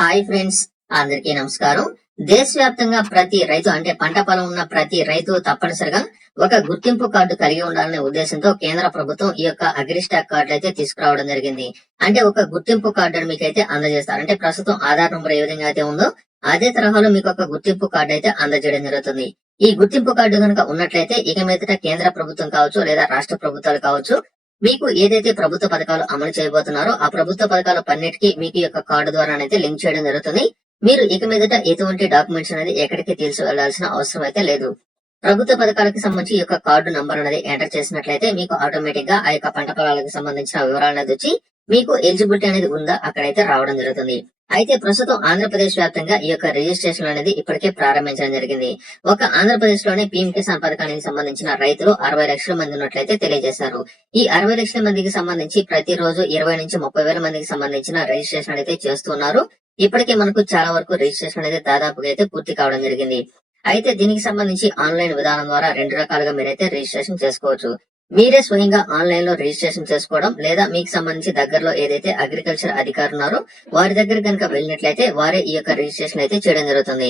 Hi friends, అందరికీ నమస్కారం. దేశవ్యాప్తంగా ప్రతి రైతు అంటే పంట పొలం ఉన్న ప్రతి రైతు తప్పనిసరిగా ఒక గుర్తింపు కార్డు కలిగి ఉండాలనే ఉద్దేశంతో కేంద్ర ప్రభుత్వం ఈ యొక్క అగ్రిస్టాక్ కార్డులు అయితే తీసుకురావడం జరిగింది. అంటే ఒక గుర్తింపు కార్డు మీకైతే అందజేస్తారు. అంటే ప్రస్తుతం ఆధార్ నంబర్ ఏ విధంగా అయితే ఉందో అదే తరహాలో మీకు ఒక గుర్తింపు కార్డు అయితే అందజేయడం జరుగుతుంది. ఈ గుర్తింపు కార్డు కనుక ఉన్నట్లయితే ఇక మీదట కేంద్ర ప్రభుత్వం కావచ్చు లేదా రాష్ట్ర ప్రభుత్వాలు కావచ్చు, మీకు ఏదైతే ప్రభుత్వ పథకాలు అమలు చేయబోతున్నారో ఆ ప్రభుత్వ పథకాల పన్నిటికీ మీకు ఈ యొక్క కార్డు ద్వారా అయితే లింక్ చేయడం జరుగుతుంది. మీరు ఇక మీదట ఎటువంటి డాక్యుమెంట్స్ అనేది ఎక్కడికి తీసుకెళ్లాల్సిన అవసరం అయితే లేదు. ప్రభుత్వ పథకాలకు సంబంధించి ఈ యొక్క కార్డు నంబర్ అనేది ఎంటర్ చేసినట్లయితే మీకు ఆటోమేటిక్ గా ఆ యొక్క పంట పొలాలకు సంబంధించిన వివరాలు అనేది వచ్చి మీకు ఎలిజిబిలిటీ అనేది ఉందా అక్కడైతే రావడం జరుగుతుంది. అయితే ప్రస్తుతం ఆంధ్రప్రదేశ్ వ్యాప్తంగా ఈ యొక్క రిజిస్ట్రేషన్ అనేది ఇప్పటికే ప్రారంభించడం జరిగింది. ఒక ఆంధ్రప్రదేశ్ లోనే పీఎం కిసాన్ పథకానికి సంబంధించిన రైతులు 60 లక్షల మంది ఉన్నట్లయితే తెలియజేశారు. ఈ 60 లక్షల మందికి సంబంధించి ప్రతిరోజు 20 నుంచి 30 వేల మందికి సంబంధించిన రిజిస్ట్రేషన్ అయితే చేస్తున్నారు. ఇప్పటికే మనకు చాలా వరకు రిజిస్ట్రేషన్ అనేది దాదాపుగా అయితే పూర్తి కావడం జరిగింది. అయితే దీనికి సంబంధించి ఆన్లైన్ విధానం ద్వారా 2 రకాలుగా మీరైతే రిజిస్ట్రేషన్ చేసుకోవచ్చు. మీరే స్వయంగా ఆన్లైన్ లో రిజిస్ట్రేషన్ చేసుకోవడం, లేదా మీకు సంబంధించి దగ్గరలో ఏదైతే అగ్రికల్చర్ అధికారులు ఉన్నారో వారి దగ్గర కనుక వెళ్ళినట్లయితే వారే ఈ యొక్క రిజిస్ట్రేషన్ అయితే చేయడం జరుగుతుంది.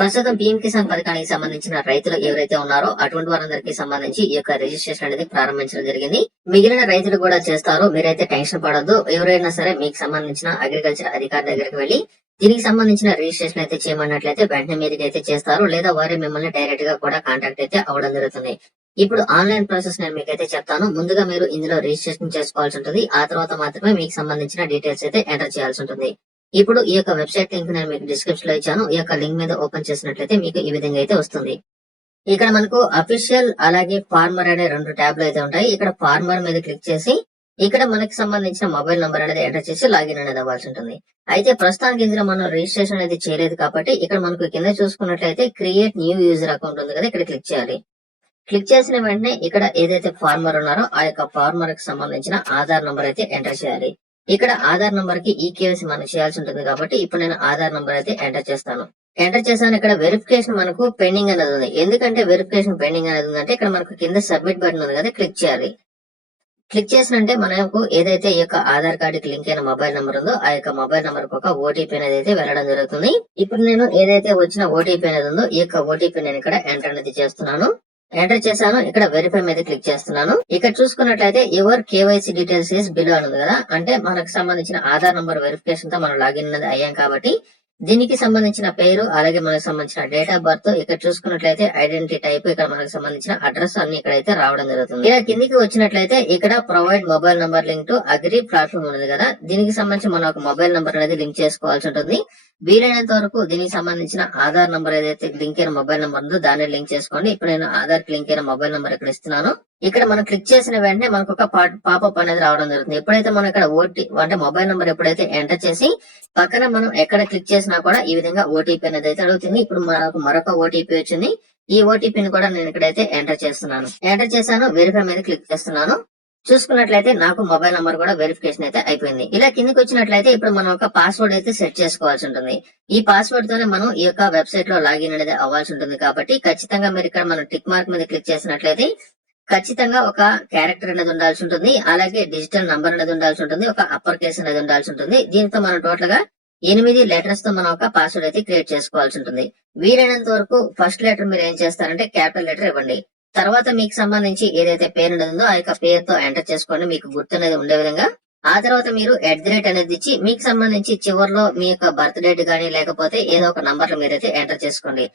ప్రస్తుతం పీఎం కిసాన్ పథకానికి సంబంధించిన రైతులు ఎవరైతే ఉన్నారో అటువంటి వారందరికీ సంబంధించి ఈ యొక్క రిజిస్ట్రేషన్ అనేది ప్రారంభించడం జరిగింది. మిగిలిన రైతులు కూడా చేస్తారు, మీరైతే టెన్షన్ పడద్దు. ఎవరైనా సరే మీకు సంబంధించిన అగ్రికల్చర్ అధికారి దగ్గరికి వెళ్లి దీనికి సంబంధించిన రిజిస్ట్రేషన్ అయితే చేయమన్నట్లయితే వెంటనే మీదకి అయితే చేస్తారు, లేదా వారే మిమ్మల్ని డైరెక్ట్ గా కూడా కాంటాక్ట్ అయితే అవ్వడం జరుగుతుంది. ఇప్పుడు ఆన్లైన్ ప్రాసెస్ నేను మీకైతే చెప్తాను. ముందుగా మీరు ఇందులో రిజిస్ట్రేషన్ చేసుకోవాల్సి ఉంటుంది. ఆ తర్వాత మాత్రమే మీకు సంబంధించిన డీటెయిల్స్ అయితే ఎంటర్ చేయాల్సి ఉంటుంది. ఇప్పుడు ఈ యొక్క వెబ్సైట్ లింక్ నేను మీకు డిస్క్రిప్షన్ లో ఇచ్చాను. ఈ యొక్క లింక్ మీద ఓపెన్ చేసినట్లయితే మీకు ఈ విధంగా అయితే వస్తుంది. ఇక్కడ మనకు అఫీషియల్ అలాగే ఫార్మర్ అనే 2 ట్యాబ్లు అయితే ఉంటాయి. ఇక్కడ ఫార్మర్ మీద క్లిక్ చేసి ఇక్కడ మనకి సంబంధించిన మొబైల్ నంబర్ అనేది ఎంటర్ చేసి లాగిన్ అనేది అవ్వాల్సి ఉంటుంది. అయితే ప్రస్తుతానికి ఇందులో మనం రిజిస్ట్రేషన్ అనేది చేయలేదు కాబట్టి ఇక్కడ మనకు కింద చూసుకున్నట్లయితే క్రియేట్ న్యూ యూజర్ అకౌంట్ ఉంది కదా, ఇక్కడ క్లిక్ చేయాలి. క్లిక్ చేసిన వెంటనే ఇక్కడ ఏదైతే ఫార్మర్ ఉన్నారో ఆ యొక్క ఫార్మర్ కి సంబంధించిన ఆధార్ నంబర్ అయితే ఎంటర్ చేయాలి. ఇక్కడ ఆధార్ నంబర్ కి ఈకేవైసీ మనం చేయాల్సి ఉంటుంది కాబట్టి ఇప్పుడు నేను ఆధార్ నంబర్ అయితే ఎంటర్ చేస్తాను. ఎంటర్ చేశాను. ఇక్కడ వెరిఫికేషన్ మనకు పెండింగ్ అనేది ఉంది. ఎందుకంటే వెరిఫికేషన్ పెండింగ్ అనేది ఉందంటే ఇక్కడ మనకు కింద సబ్మిట్ బటన్ ఉంది కదా, క్లిక్ చేయాలి. క్లిక్ చేసినంటే మనకు ఏదైతే ఈ యొక్క ఆధార్ కార్డుకి లింక్ అయిన మొబైల్ నంబర్ ఉందో ఆ యొక్క మొబైల్ నంబర్ కు ఒక ఓటీపీ అనేది అయితే వెళ్ళడం జరుగుతుంది. ఇప్పుడు నేను ఏదైతే వచ్చిన ఓటీపీ అనేది ఉందో ఈ యొక్క ఓటీపీ నేను ఇక్కడ ఎంటర్ అనేది చేస్తున్నాను. ఎంటర్ చేశాను. ఇక్కడ వెరిఫై మీద క్లిక్ చేస్తున్నాను. ఇక్కడ చూసుకున్నట్లయితే your KYC details is below అని ఉంది కదా, అంటే మనకు సంబంధించిన ఆధార్ నంబర్ వెరిఫికేషన్ తో మనం లాగిన్ అనేది అయ్యాం కాబట్టి దీనికి సంబంధించిన పేరు అలాగే మనకు సంబంధించిన డేట్ ఆఫ్ బర్త్, ఇక్కడ చూసుకున్నట్లయితే ఐడెంటిటీ టైప్, ఇక్కడ మనకు సంబంధించిన అడ్రస్ అన్ని ఇక్కడైతే రావడం జరుగుతుంది. ఇలా కిందికి వచ్చినట్లయితే ఇక్కడ provide mobile number link to agri platform ఉంది కదా, దీనికి సంబంధించి మనం ఒక మొబైల్ నంబర్ అనేది లింక్ చేసుకోవాల్సి ఉంటుంది. వీలైనంత వరకు దీనికి సంబంధించిన ఆధార్ నంబర్ ఏదైతే లింక్ అయిన మొబైల్ నంబర్ ఉందో దాన్ని లింక్ చేసుకోండి. ఇప్పుడు నేను ఆధార్ కి లింక్ అయిన మొబైల్ నంబర్ ఇక్కడ ఇస్తున్నాను. ఇక్కడ మనం క్లిక్ చేసిన వెంటనే మనకు ఒక పాపప్ అనేది రావడం జరుగుతుంది. ఎప్పుడైతే మనం ఇక్కడ అంటే మొబైల్ నంబర్ ఎప్పుడైతే ఎంటర్ చేసి పక్కన మనం ఎక్కడ క్లిక్ చేసినా కూడా ఈ విధంగా ఓటీపీ అనేది అయితే అడుగుతుంది. ఇప్పుడు మనకు మరొక ఓటీపీ వచ్చింది. ఈ ఓటీపీని కూడా నేను ఇక్కడైతే ఎంటర్ చేస్తున్నాను. ఎంటర్ చేశాను. వెరిఫై మీద క్లిక్ చేస్తున్నాను. చూసుకున్నట్లయితే నాకు మొబైల్ నంబర్ కూడా వెరిఫికేషన్ అయితే అయిపోయింది. ఇలా కిందకి వచ్చినట్లయితే ఇప్పుడు మనం ఒక పాస్వర్డ్ అయితే సెట్ చేసుకోవాల్సి ఉంటుంది. ఈ పాస్వర్డ్ తోనే మనం ఈ యొక్క వెబ్సైట్ లో లాగిన్ అనేది అవ్వాల్సి ఉంటుంది కాబట్టి ఖచ్చితంగా మీరు ఇక్కడ మనం టిక్ మార్క్ మీద క్లిక్ చేసినట్లయితే ఖచ్చితంగా ఒక క్యారెక్టర్ అనేది ఉండాల్సి ఉంటుంది, అలాగే డిజిటల్ నంబర్ అనేది ఉండాల్సి ఉంటుంది, ఒక అప్పర్ కేస్ అనేది ఉండాల్సి ఉంటుంది. దీంతో మనం టోటల్ గా 8 లెటర్స్ తో మనం ఒక పాస్వర్డ్ అయితే క్రియేట్ చేసుకోవాల్సి ఉంటుంది. వీలైనంత వరకు ఫస్ట్ లెటర్ మీరు ఏం చేస్తారంటే క్యాపిటల్ లెటర్ ఇవ్వండి. తర్వాత మీకు సంబంధించి ఏదైతే పేరు అనేది ఉందో ఆ యొక్క పేరుతో ఎంటర్ చేసుకోండి, మీకు గుర్తు అనేది ఉండే విధంగా. ఆ తర్వాత మీరు @ అనేది ఇచ్చి మీకు సంబంధించి చివరిలో మీ యొక్క బర్త్ డేట్ గానీ లేకపోతే ఏదో ఒక నంబర్ మీరైతే ఎంటర్ చేసుకోండి.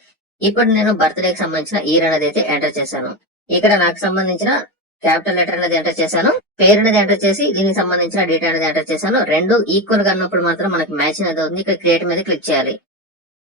ఇప్పుడు నేను బర్త్ డే కి సంబంధించిన ఇయర్ అనేది అయితే ఎంటర్ చేశాను. ఇక్కడ నాకు సంబంధించిన క్యాపిటల్ లెటర్ అనేది ఎంటర్ చేశాను, పేరు అనేది ఎంటర్ చేసి దీనికి సంబంధించిన డేటా అనేది ఎంటర్ చేశాను. 2 ఈక్వల్ గా ఉన్నప్పుడు మాత్రం మనకి మ్యాచ్ అనేది అవుతుంది. ఇక్కడ క్రియేట్ మీద క్లిక్ చేయాలి.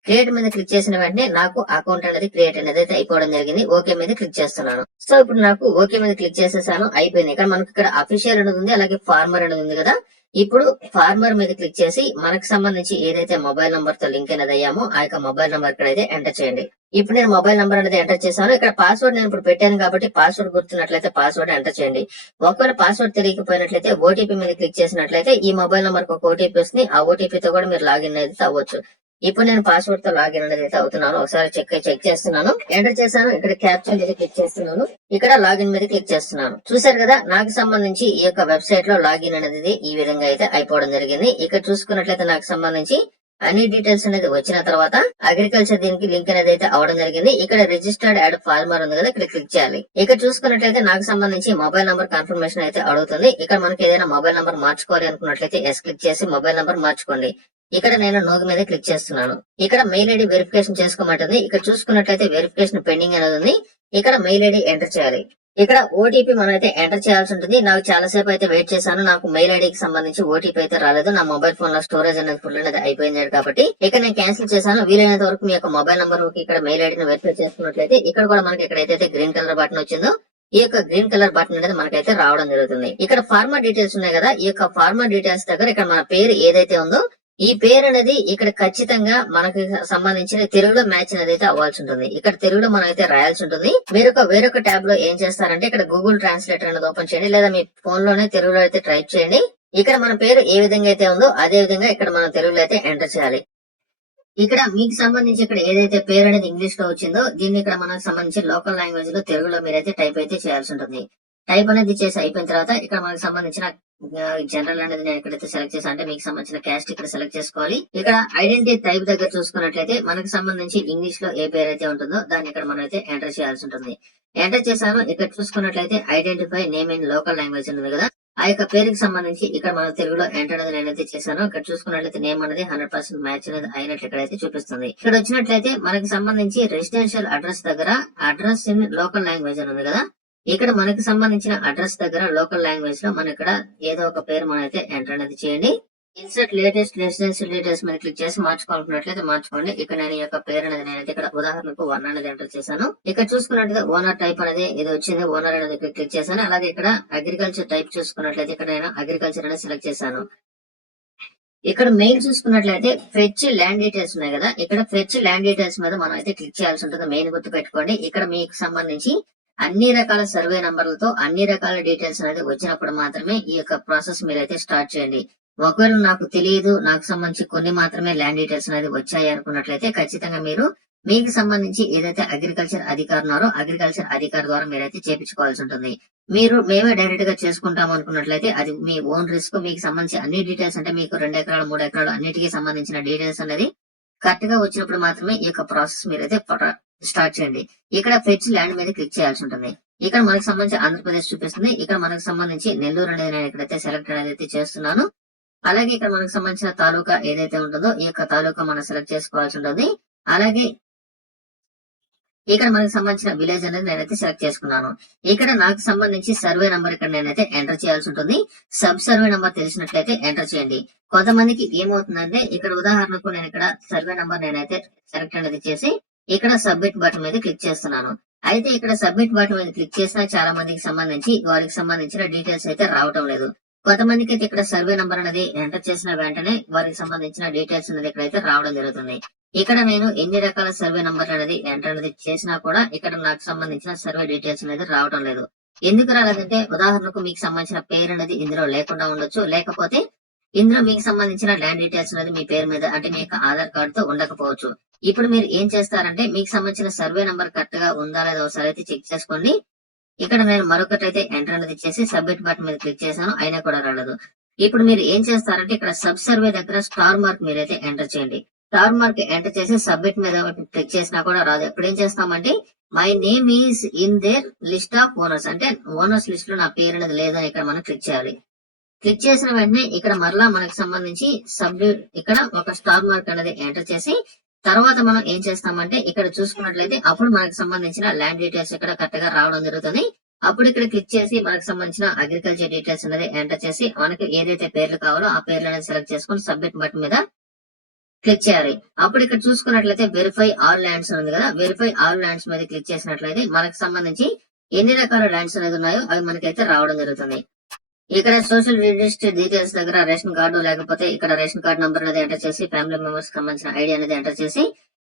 క్రియేట్ మీద క్లిక్ చేసిన వెంటనే నాకు అకౌంట్ అనేది క్రియేట్ అనేది అయితే అయిపోవడం జరిగింది. ఓకే మీద క్లిక్ చేస్తున్నాను. సో ఇప్పుడు నాకు ఓకే మీద క్లిక్ చేసేసాను, అయిపోయింది. ఇక్కడ మనకి ఇక్కడ అఫీషియల్ అనేది ఉంది, అలాగే ఫార్మర్ అనేది ఉంది కదా. ఇప్పుడు ఫార్మర్ మీద క్లిక్ చేసి మనకు సంబంధించి ఏదైతే మొబైల్ నంబర్ తో లింక్ అనేది అయ్యామో ఆ యొక్క మొబైల్ నంబర్ ఇక్కడ అయితే ఎంటర్ చేయండి. ఇప్పుడు నేను మొబైల్ నంబర్ అనేది ఎంటర్ చేశాను. ఇక్కడ పాస్వర్డ్ నేను ఇప్పుడు పెట్టాను కాబట్టి పాస్వర్డ్ గుర్తున్నట్లయితే పాస్వర్డ్ ఎంటర్ చేయండి. ఒకవేళ పాస్వర్డ్ తెలియకపోయినట్లయితే ఓటీపీ మీద క్లిక్ చేసినట్లయితే ఈ మొబైల్ నంబర్ కి ఒక ఓటీపీ వస్తుంది. ఆ ఓటీపీతో కూడా మీరు లాగిన్ అయితే అవ్వచ్చు. ఇప్పుడు నేను పాస్వర్డ్ తో లాగిన్ అనేది అయితే అవుతున్నాను. ఒకసారి చెక్ చేస్తున్నాను. ఎంటర్ చేశాను. ఇక్కడ క్యాప్చర్ మీద క్లిక్ చేస్తున్నాను. ఇక్కడ లాగిన్ మీద క్లిక్ చేస్తున్నాను. చూసారు కదా, నాకు సంబంధించి ఈ యొక్క వెబ్సైట్ లో లాగిన్ అనేది ఈ విధంగా అయితే అయిపోవడం జరిగింది. ఇక్కడ చూసుకున్నట్లయితే నాకు సంబంధించి అన్ని డీటెయిల్స్ అనేది వచ్చిన తర్వాత అగ్రికల్చర్ దీనికి లింక్ అనేది అయితే అవడం జరిగింది. ఇక్కడ రిజిస్టర్డ్ యాడ్ ఫార్మర్ ఉంది కదా, ఇక్కడ క్లిక్ చేయాలి. ఇక్కడ చూసుకున్నట్లయితే నాకు సంబంధించి మొబైల్ నంబర్ కన్ఫర్మేషన్ అయితే అడుగుతుంది. ఇక్కడ మనకి ఏదైనా మొబైల్ నంబర్ మార్చుకోవాలి అనుకున్నట్లయితే ఎస్ క్లిక్ చేసి మొబైల్ నంబర్ మార్చుకోండి. ఇక్కడ నేను నో మీద క్లిక్ చేస్తున్నాను. ఇక్కడ మెయిల్ ఐడి వెరిఫికేషన్ చేసుకోమంటుంది. ఇక్కడ చూసుకున్నట్లయితే వెరిఫికేషన్ పెండింగ్ అనేది ఉంది. ఇక్కడ మెయిల్ ఐడి ఎంటర్ చేయాలి. ఇక్కడ ఓటీపీ మనం అయితే ఎంటర్ చేయాల్సి ఉంటుంది. నాకు చాలా సేపు అయితే వెయిట్ చేశాను. నాకు మెయిల్ ఐడికి సంబంధించి ఓటీపీ అయితే రాలేదు. నా మొబైల్ ఫోన్ లో స్టోరేజ్ అనేది ఫుల్ అనేది అయిపోయింది కాబట్టి ఇక్కడ నేను క్యాన్సిల్ చేశాను. వీలైనంత వరకు మీ యొక్క మొబైల్ నంబర్ ఇక్కడ మెయిల్ ఐడిని వెరిఫై చేసుకున్నట్లయితే ఇక్కడ కూడా మనకి ఎక్కడైతే గ్రీన్ కలర్ బటన్ వచ్చిందో ఈ యొక్క గ్రీన్ కలర్ బటన్ అనేది మనకైతే రావడం జరుగుతుంది. ఇక్కడ ఫార్మర్ డీటెయిల్స్ ఉన్నాయి కదా, ఈ యొక్క ఫార్మర్ డీటెయిల్స్ దగ్గర ఇక్కడ మన పేరు ఏదైతే ఉందో ఈ పేరు అనేది ఇక్కడ ఖచ్చితంగా మనకి సంబంధించిన తెలుగులో మ్యాచ్ అనేది అయితే అవ్వాల్సి ఉంటుంది. ఇక్కడ తెలుగులో మనం అయితే రాయాల్సి ఉంటుంది. మీరు వేరొక ట్యాబ్ లో ఏం చేస్తారంటే ఇక్కడ గూగుల్ ట్రాన్స్లేటర్ అనేది ఓపెన్ చేయండి, లేదా మీ ఫోన్ లోనే తెలుగులో అయితే టైప్ చేయండి. ఇక్కడ మన పేరు ఏ విధంగా అయితే ఉందో అదే విధంగా ఇక్కడ మనం తెలుగులో అయితే ఎంటర్ చేయాలి. ఇక్కడ మీకు సంబంధించి ఇక్కడ ఏదైతే పేరు అనేది ఇంగ్లీష్ లో వచ్చిందో దీన్ని ఇక్కడ మనకు సంబంధించి లోకల్ లాంగ్వేజ్ లో తెలుగులో మీరైతే టైప్ అయితే చేయాల్సి ఉంటుంది. టైప్ అనేది చేసి అయిపోయిన తర్వాత ఇక్కడ మనకు సంబంధించిన జనరల్ అనేది నేను ఎక్కడైతే సెలెక్ట్ చేసా అంటే మీకు సంబంధించిన క్యాస్ట్ ఇక్కడ సెలెక్ట్ చేసుకోవాలి. ఇక్కడ ఐడెంటిటీ టైప్ దగ్గర చూసుకున్నట్లయితే మనకు సంబంధించి ఇంగ్లీష్ లో ఏ పేరు అయితే ఉంటుందో దాన్ని ఇక్కడ మనం అయితే ఎంటర్ చేయాల్సి ఉంటుంది. ఎంటర్ చేశాను. ఇక్కడ చూసుకున్నట్లయితే identify name in local language ఉంది కదా, ఆ యొక్క పేరుకి సంబంధించి ఇక్కడ మన తెలుగులో ఎంటర్ అనేది నేనైతే చేశాను. ఇక్కడ చూసుకున్నట్లయితే నేమ్ అనేది 100% మ్యాచ్ అనేది అయినట్లు ఇక్కడైతే చూపిస్తుంది. ఇక్కడ వచ్చినట్లయితే మనకి సంబంధించి రెసిడెన్షియల్ అడ్రస్ దగ్గర అడ్రస్ ఇన్ లోకల్ లాంగ్వేజ్ అని ఉంది కదా, ఇక్కడ మనకి సంబంధించిన అడ్రస్ దగ్గర లోకల్ లాంగ్వేజ్ లో మన ఇక్కడ ఏదో ఒక పేరు మనం అయితే ఎంటర్ అనేది చేయండి. ఇన్సర్ట్ లేటెస్ట్ రెసిడెన్షియల్ డీటెయిల్స్ మీద క్లిక్ చేసి మార్చుకోవాలనుకున్నట్లయితే మార్చుకోండి. ఇక్కడ నేను యొక్క పేరు అనేది నేనైతే ఇక్కడ ఉదాహరణకు 1 అనేది ఎంటర్ చేశాను. ఇక్కడ చూసుకున్నట్లయితే ఓనర్ టైప్ అనేది ఇది వచ్చింది, ఓనర్ అనేది క్లిక్ చేశాను. అలాగే ఇక్కడ అగ్రికల్చర్ టైప్ చూసుకున్నట్లయితే ఇక్కడ నేను అగ్రికల్చర్ అనేది సెలెక్ట్ చేశాను. ఇక్కడ మెయిన్ చూసుకున్నట్లయితే ఫెచ్ ల్యాండ్ డీటెయిల్స్ ఉన్నాయి కదా, ఇక్కడ ఫెచ్ ల్యాండ్ డీటెయిల్స్ మీద మనం అయితే క్లిక్ చేయాల్సి ఉంటుంది. మెయిన్ గుర్తు పెట్టుకోండి. ఇక్కడ మీకు సంబంధించి అన్ని రకాల సర్వే నంబర్లతో అన్ని రకాల డీటెయిల్స్ అనేది వచ్చినప్పుడు మాత్రమే ఈ యొక్క ప్రాసెస్ మీరైతే స్టార్ట్ చేయండి. ఒకవేళ నాకు తెలియదు, నాకు సంబంధించి కొన్ని మాత్రమే ల్యాండ్ డీటెయిల్స్ అనేది వచ్చాయి అనుకున్నట్లయితే ఖచ్చితంగా మీరు మీకు సంబంధించి ఏదైతే అగ్రికల్చర్ అధికారి ఉన్నారో అగ్రికల్చర్ అధికారి ద్వారా మీరైతే చేపించుకోవాల్సి ఉంటుంది. మేమే డైరెక్ట్ గా చేసుకుంటాం అనుకున్నట్లయితే అది మీ ఓన్ రిస్క్. మీకు సంబంధించి అన్ని డీటెయిల్స్ అంటే మీకు 2 ఎకరాలు 3 ఎకరాలు అన్నిటికీ సంబంధించిన డీటెయిల్స్ అనేది కరెక్ట్ గా వచ్చినప్పుడు మాత్రమే ఈ యొక్క ప్రాసెస్ మీరైతే స్టార్ట్ చేయండి. ఇక్కడ ఫెచ్ ల్యాండ్ మీద క్లిక్ చేయాల్సి ఉంటుంది. ఇక్కడ మనకు సంబంధించి ఆంధ్రప్రదేశ్ చూపిస్తుంది. ఇక్కడ మనకు సంబంధించి నెల్లూరు అనేది నేను ఇక్కడైతే సెలెక్ట్ అనేది చేస్తున్నాను. అలాగే ఇక్కడ మనకు సంబంధించిన తాలూకా ఏదైతే ఉంటుందో ఈ యొక్క తాలూకా మనం సెలెక్ట్ చేసుకోవాల్సి ఉంటుంది. అలాగే ఇక్కడ మనకు సంబంధించిన విలేజ్ అనేది నేనైతే సెలెక్ట్ చేసుకున్నాను. ఇక్కడ నాకు సంబంధించి సర్వే నంబర్ ఇక్కడ నేనైతే ఎంటర్ చేయాల్సి ఉంటుంది. సబ్ సర్వే నంబర్ తెలిసినట్లయితే ఎంటర్ చేయండి. కొంతమందికి ఏమవుతుందంటే ఇక్కడ ఉదాహరణకు నేను ఇక్కడ సర్వే నంబర్ నేనైతే సెలెక్ట్ అనేది చేసి ఇక్కడ సబ్మిట్ బటన్ మీద క్లిక్ చేస్తున్నాను. అయితే ఇక్కడ సబ్మిట్ బటన్ మీద క్లిక్ చేసినా చాలా మందికి సంబంధించి వారికి సంబంధించిన డీటెయిల్స్ అయితే రావటం లేదు. కొంతమందికి అయితే ఇక్కడ సర్వే నంబర్ అనేది ఎంటర్ చేసిన వెంటనే వారికి సంబంధించిన డీటెయిల్స్ అనేది ఇక్కడైతే రావడం జరుగుతుంది. ఇక్కడ నేను ఎన్ని రకాల సర్వే నంబర్ అనేది ఎంటర్ అనేది చేసినా కూడా ఇక్కడ నాకు సంబంధించిన సర్వే డీటెయిల్స్ అనేది రావడం లేదు. ఎందుకు రాలేదంటే ఉదాహరణకు మీకు సంబంధించిన పేరు అనేది ఇందులో లేకుండా ఉండొచ్చు, లేకపోతే ఇందులో మీకు సంబంధించిన ల్యాండ్ డీటెయిల్స్ అనేది మీ పేరు మీద అంటే మీ యొక్క ఆధార్ కార్డు తో ఉండకపోవచ్చు. ఇప్పుడు మీరు ఏం చేస్తారంటే మీకు సంబంధించిన సర్వే నంబర్ కరెక్ట్ గా ఉందా లేదా ఒకసారి అయితే చెక్ చేసుకోండి. ఇక్కడ నేను మరొకటి అయితే ఎంటర్ అనేది చేసి సబ్మిట్ బటన్ మీద క్లిక్ చేశాను, అయినా కూడా రాలేదు. ఇప్పుడు మీరు ఏం చేస్తారంటే ఇక్కడ సబ్ సర్వే దగ్గర స్టార్ మార్క్ మీరైతే ఎంటర్ చేయండి. స్టార్ మార్క్ ఎంటర్ చేసి సబ్మిట్ మీద క్లిక్ చేసినా కూడా రాదు. ఇప్పుడు ఏం చేస్తామంటే my name is in there list of owners అంటే ఓనర్స్ లిస్ట్ లో నా పేరు అనేది లేదని ఇక్కడ మనం క్లిక్ చేయాలి. క్లిక్ చేసిన వెంటనే ఇక్కడ మరలా మనకు సంబంధించి ఇక్కడ ఒక స్టార్ మార్క్ అనేది ఎంటర్ చేసి తర్వాత మనం ఏం చేస్తామంటే ఇక్కడ చూసుకున్నట్లయితే అప్పుడు మనకు సంబంధించిన ల్యాండ్ డీటెయిల్స్ ఇక్కడ కరెక్ట్ గా రావడం జరుగుతుంది. అప్పుడు ఇక్కడ క్లిక్ చేసి మనకు సంబంధించిన అగ్రికల్చర్ డీటెయిల్స్ అనేది ఎంటర్ చేసి మనకి ఏదైతే పేర్లు కావాలో ఆ పేర్లు అనేది సెలెక్ట్ చేసుకుని సబ్మిట్ బటన్ మీద క్లిక్ చేయాలి. అప్పుడు ఇక్కడ చూసుకున్నట్లయితే వెరిఫై ఆల్ ల్యాండ్స్ ఉంది కదా, వెరిఫై ఆల్ ల్యాండ్స్ మీద క్లిక్ చేసినట్లయితే మనకు సంబంధించి ఎన్ని రకాల ల్యాండ్స్ అనేది ఉన్నాయో అవి మనకైతే రావడం జరుగుతుంది. ఇక్కడ సోషల్ రిజిస్టర్ డీటెయిల్స్ దగ్గర రేషన్ కార్డు లేకపోతే ఇక్కడ రేషన్ కార్డు నంబర్ అనేది ఎంటర్ చేసి ఫ్యామిలీ మెంబర్స్ సంబంధించిన ఐడి అనేది ఎంటర్ చేసి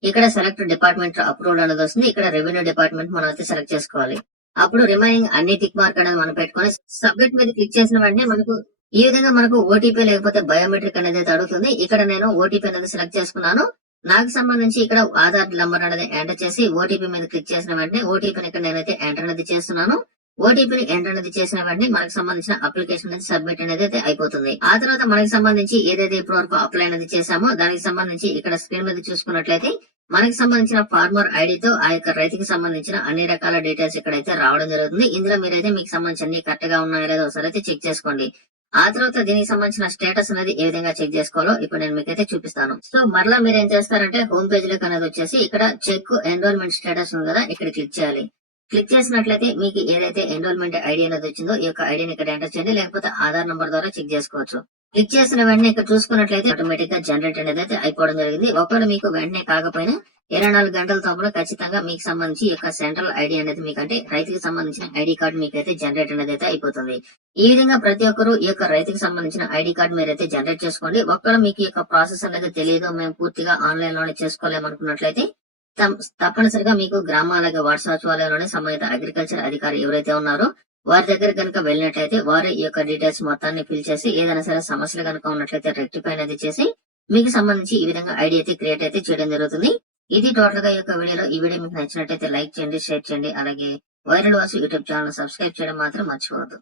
ఇక్కడ సెలెక్ట్ డిపార్ట్మెంట్ అప్రూవ్డ్ అనేది వస్తుంది. ఇక్కడ రెవెన్యూ డిపార్ట్మెంట్ మనం అయితే సెలెక్ట్ చేసుకోవాలి. అప్పుడు రిమైనింగ్ అన్ని టిక్ మార్క్ అనేది మనం పెట్టుకొని సబ్మిట్ మీద క్లిక్ చేసిన వెంటనే మనకు ఈ విధంగా మనకు ఓటీపీ లేకపోతే బయోమెట్రిక్ అనేది అడుగుతుంది. ఇక్కడ నేను ఓటీపీ అనేది సెలెక్ట్ చేసుకున్నాను. నాకు సంబంధించి ఇక్కడ ఆధార్ నంబర్ అనేది ఎంటర్ చేసి ఓటీపీ మీద క్లిక్ చేసిన వెంటనే ఓటీపీని ఇక్కడ నేనైతే ఎంటర్ అనేది చేస్తున్నాను. ఓటీపీని ఎంటర్ అనేది చేసిన వెంటనే మనకు సంబంధించిన అప్లికేషన్ అనేది సబ్మిట్ అనేది అయితే అయిపోతుంది. ఆ తర్వాత మనకి సంబంధించి ఏదైతే ఇప్పటి వరకు అప్లై అనేది చేసామో దానికి సంబంధించి ఇక్కడ స్క్రీన్ మీద చూసుకున్నట్లయితే మనకి సంబంధించిన ఫార్మర్ ఐడితో ఆ యొక్క రైతుకి సంబంధించిన అన్ని రకాల డీటెయిల్స్ ఇక్కడైతే రావడం జరుగుతుంది. ఇందులో మీరైతే మీకు సంబంధించి అన్ని కరెక్ట్ గా ఉన్నాయో లేదో ఒకసారి అయితే చెక్ చేసుకోండి. ఆ తర్వాత దీనికి సంబంధించిన స్టేటస్ అనేది ఏ విధంగా చెక్ చేసుకోవాలో ఇప్పుడు నేను మీకైతే చూపిస్తాను. సో మరలా మీరు ఏం చేస్తారంటే హోమ్ పేజ్ లోకి అనేది వచ్చేసి ఇక్కడ చెక్ ఎన్రోల్మెంట్ స్టేటస్ ఉంది కదా, ఇక్కడ క్లిక్ చేయాలి. క్లిక్ చేసినట్లయితే మీకు ఏదైతే ఎన్రోల్మెంట్ ఐడి అనేది వచ్చిందో ఈ యొక్క ఐడిని ఇక్కడ ఎంటర్ చేయండి, లేకపోతే ఆధార్ నంబర్ ద్వారా చెక్ చేసుకోవచ్చు. క్లిక్ చేసిన వెంటనే ఇక్కడ చూసుకున్నట్లయితే ఆటోమేటిక్ గా జనరేట్ అనేది అయితే అయిపోవడం జరిగింది. ఒకవేళ మీకు వెంటనే కాకపోయినా 24 గంటల తోపల ఖచ్చితంగా మీకు సంబంధించి ఈ యొక్క సెంట్రల్ ఐడి అనేది మీకు అంటే రైతుకి సంబంధించిన ఐడి కార్డు మీకైతే జనరేట్ అనేది అయితే అయిపోతుంది. ఈ విధంగా ప్రతి ఒక్కరు ఈ యొక్క రైతుకి సంబంధించిన ఐడి కార్డు మీరైతే జనరేట్ చేసుకోండి. ఒక్కరు మీకు ఈ యొక్క ప్రాసెస్ అనేది తెలియదు, మేము పూర్తిగా ఆన్లైన్ లోనే చేసుకోలేమనుకున్నట్లయితే తప్పనిసరిగా మీకు గ్రామాలకి వార్డు సచివాలయంలోనే సంబంధిత అగ్రికల్చర్ అధికారి ఎవరైతే ఉన్నారో వారి దగ్గర కనుక వెళ్ళినట్లయితే వారు ఈ యొక్క డీటెయిల్స్ మొత్తాన్ని ఫిల్ చేసి ఏదైనా సరే సమస్యలు కనుక ఉన్నట్లయితే రెక్టిఫై అనేది చేసి మీకు సంబంధించి ఈ విధంగా ఐడి అయితే క్రియేట్ అయితే చేయడం జరుగుతుంది. ఇది టోటల్ గా ఈ యొక్క వీడియోలో. ఈ వీడియో మీకు నచ్చినట్లయితే లైక్ చేయండి, షేర్ చేయండి, అలాగే viral Vasu YouTube channel subscribe చేయడం మాత్రం మర్చిపోవద్దు.